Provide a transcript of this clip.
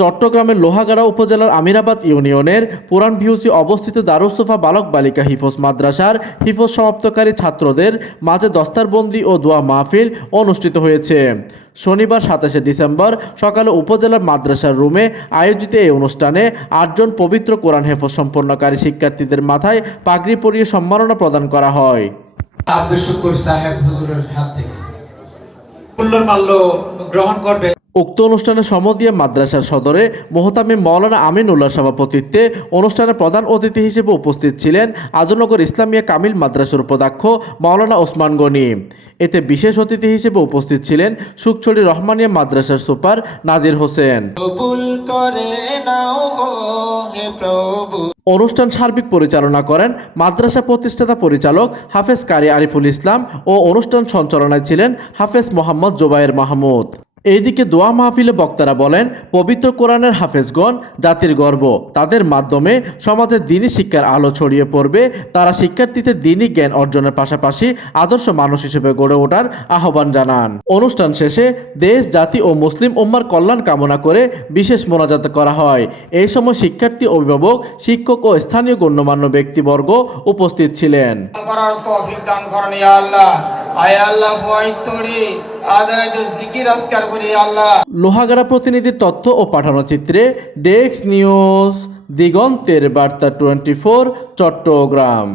চট্টগ্রামের লোহাগাড়া উপজেলার আমিরাবাদ ইউনিয়নের পুরান ভিউসি অবস্থিত দারুস-সোফা বালক বালিকা হিফজ মাদ্রাসার হিফজ সমাপ্তকারী ছাত্রদের মাঝে দস্তারবন্দি ও দোয়া মাহফিল অনুষ্ঠিত হয়েছে। শনিবার ২৭শে ডিসেম্বর সকালে উপজেলার মাদ্রাসার রুমে আয়োজিত এই অনুষ্ঠানে ৮ জন পবিত্র কোরআন হেফজ সম্পন্নকারী শিক্ষার্থীদের মাথায় পাগড়ি পরিয়ে সম্মাননা প্রদান করা হয়। আব্দুল শুকুর সাহেব হুজুরের হাত থেকে মাল্য গ্রহণ করবে। উক্ত অনুষ্ঠানে সমদিয়া মাদ্রাসার সদরে মোহতামিম মাওলানা আমিনুল্লাহ সভাপতিত্বে অনুষ্ঠানে প্রধান অতিথি হিসেবে উপস্থিত ছিলেন আদুনগর ইসলামিয়া কামিল মাদ্রাসার উপাধ্যক্ষ মাওলানা ওসমান গনি। এতে বিশেষ অতিথি হিসেবে উপস্থিত ছিলেন সুকছড়ি রহমানিয়া মাদ্রাসার সুপার নাজির হোসেন। অনুষ্ঠান সার্বিক পরিচালনা করেন মাদ্রাসা প্রতিষ্ঠাতা পরিচালক হাফেজ কারি আরিফুল ইসলাম ও অনুষ্ঠান সঞ্চালনায় ছিলেন হাফেজ মোহাম্মদ জোবায়ের মাহমুদ। এইদিকে দোয়া মাহফিলে বক্তারা বলেন, পবিত্র কোরআনের হাফেজগণ জাতির গর্ব, তাদের মাধ্যমে সমাজে দ্বীনি শিক্ষার আলো ছড়িয়ে পড়বে। তারা শিক্ষার্থীদের দ্বীনি জ্ঞান অর্জনের পাশাপাশি আদর্শ মানুষ হিসেবে গড়ে ওঠার আহ্বান জানান। অনুষ্ঠান শেষে দেশ, জাতি ও মুসলিম উম্মার কল্যাণ কামনা করে বিশেষ মোনাজাত করা হয়। এই সময় শিক্ষার্থী, অভিভাবক, শিক্ষক ও স্থানীয় গণ্যমান্য ব্যক্তিবর্গ উপস্থিত ছিলেন। লোহাগাড়া প্রতিনিধির তথ্য ও পাঠানো চিত্রে ডেস্ক নিউজ, দিগন্তের বার্তা 24, চট্টগ্রাম।